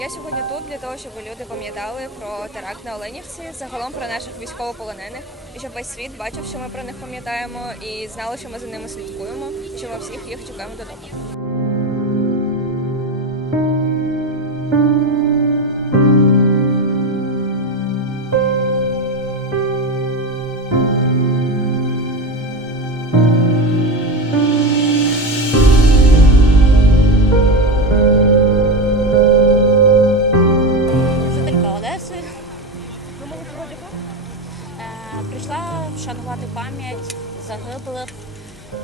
Я сьогодні тут для того, щоб люди пам'ятали про теракт на Оленівці, загалом про наших військовополонених, і щоб весь світ бачив, що ми про них пам'ятаємо, і знали, що ми за ними слідкуємо, і що ми всіх їх чекаємо додому. Вшанувати пам'ять загиблих, е,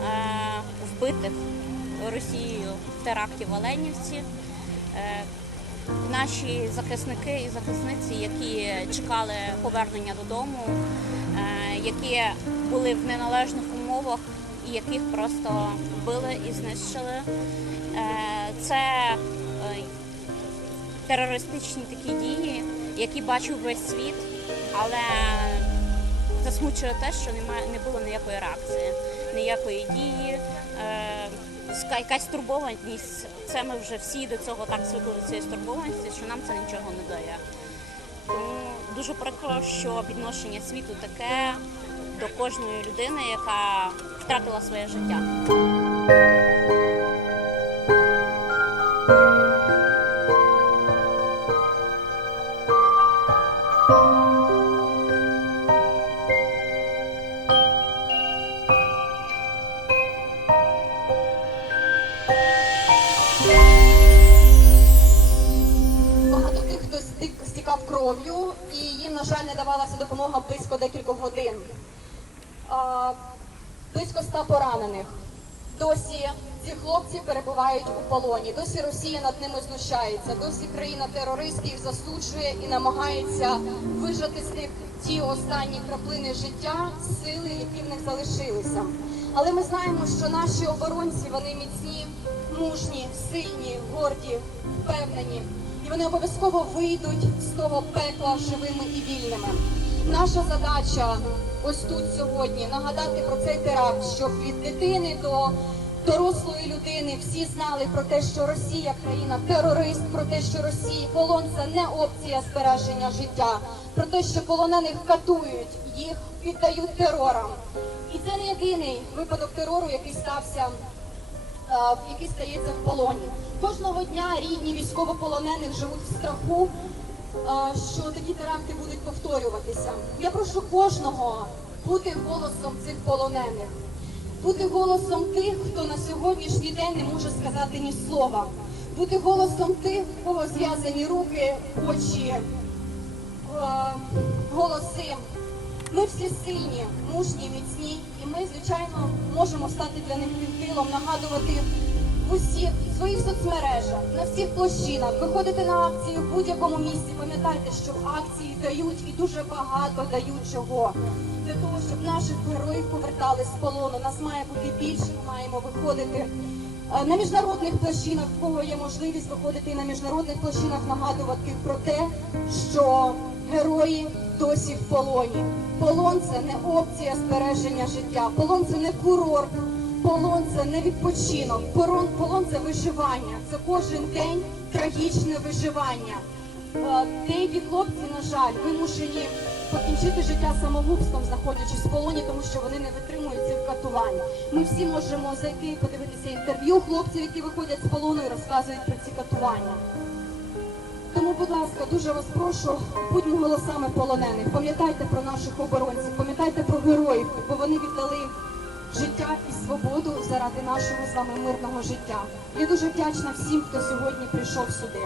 вбитих Росією в теракті в Оленівці. Е, Наші захисники і захисниці, які чекали повернення додому, е, які були в неналежних умовах і яких просто вбили і знищили. Це терористичні такі дії, які бачив весь світ, але засмучує те, що немає не було ніякої реакції, ніякої дії, е, якась стурбованість. Це ми вже всі до цього так звикли до цієї стурбованості, що нам це нічого не дає. Тому дуже прикро, що відношення світу таке до кожної людини, яка втратила своє життя. Жаль, не давалася допомога близько декількох годин. Близько ста поранених. Досі ці хлопці перебувають у полоні. Досі Росія над ними знущається. Досі країна терористів засуджує і намагається вижати з них ті останні краплини життя, сили, які в них залишилися. Але ми знаємо, що наші оборонці вони міцні, мужні, сильні, горді, впевнені. І вони обов'язково вийдуть з того пекла живими і вільними. Наша задача ось тут сьогодні нагадати про цей теракт, щоб від дитини до дорослої людини всі знали про те, що Росія країна терорист, про те, що Росія полон це не опція збереження життя, про те, що полонених катують, їх віддають терорам. І це не єдиний випадок терору, який стався який стається в полоні. Кожного дня рідні військовополонених живуть в страху, е, що такі теракти будуть повторюватися. Я прошу кожного бути голосом цих полонених, бути голосом тих, хто на сьогоднішній день не може сказати ні слова, бути голосом тих, у кого зв'язані руки, очі, е, голоси. Ми всі сильні, мужні, міцні, і ми, звичайно, можемо стати для них підтилом, нагадувати в усіх своїх соцмережах, на всіх площинах, виходити на акції в будь-якому місці. Пам'ятайте, що акції дають і дуже багато дають чого. Для того, щоб наших героїв повертали з полону. Нас має бути більше, ми маємо виходити. Е, На міжнародних площинах, в кого є можливість виходити на міжнародних площинах, нагадувати про те, що герої досі в полоні. Полон це не опція збереження життя, полон це не курорт, полон це не відпочинок, полон, полон це виживання. Це кожен день трагічне виживання. Е, Деякі хлопці, на жаль, вимушені покінчити життя самогубством, знаходячись в полоні, тому що вони не витримують цих катувань. Ми всі можемо зайти і подивитися інтерв'ю хлопців, які виходять з полону і розказують про ці катування. Будь ласка, дуже вас прошу, будьмо голосами полонених. Пам'ятайте про наших оборонців, пам'ятайте про героїв, бо вони віддали життя і свободу заради нашого з вами мирного життя. Я дуже вдячна всім, хто сьогодні прийшов сюди.